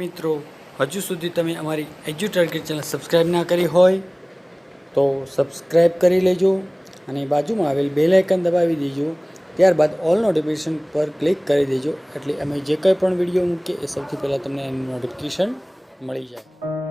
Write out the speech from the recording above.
મિત્રો, હજુ સુધી તમે અમારી એજ્યુટાર્ગેટ ચેનલ સબસ્ક્રાઈબ ના કરી હોય તો સબસ્ક્રાઈબ કરી લેજો અને બાજુમાં આવેલ બેલ આઇકન દબાવી દેજો. ત્યારબાદ ઓલ નોટિફિકેશન પર ક્લિક કરી દેજો એટલે અમે જે કંઈ પણ વિડીયો મૂકીએ એ સૌથી પહેલાં તમને એનું નોટિફિકેશન મળી જાય.